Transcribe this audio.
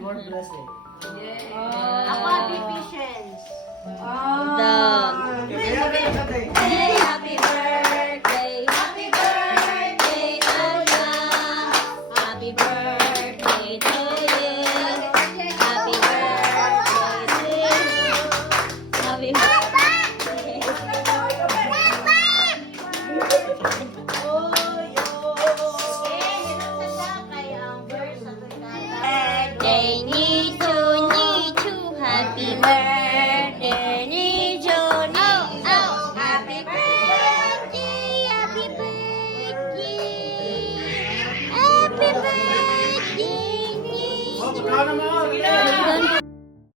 More bless eh. Ako, happy patience. Happy birthday, happy birthday, Tanya. Happy birthday to you. Happy birthday to you. Happy birthday, Nichu, Nichu. Happy birthday.